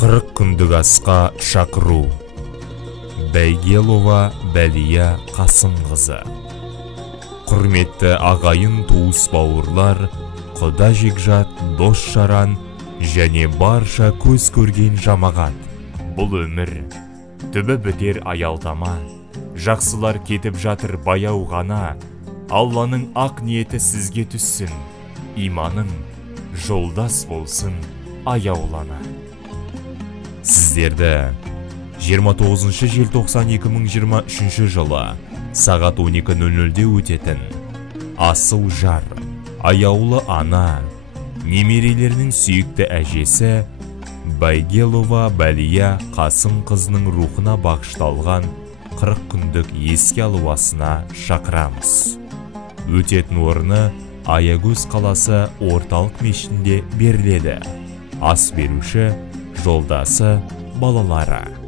40 күндік асқа шақыру. Байгелова Бәлия Қасымқызы. Құрметті ағайын туыс бауырлар, құда жекжат, дос жаран және барша көз көрген жамағат. Бұл өмір түбі бітер аялдама, жақсылар кетіп жатыр баяу ғана. Алланың ақ ниеті сізге түссін, иманың жолдас болсын аяулана. Сіздерді 29 желтоқсан 2023 жылы сағат 12:00-де өтетін асыл жар, аяулы ана, немерелерінің сүйікті әжесі Байгелова Бәлия Қасымқызының рухына бағышталған 40 күндік еске алуасына шақырамыз. Өтетін орны Аягөз қаласы орталық мешітінде беріледі. Ас беруші жолдасы балалары.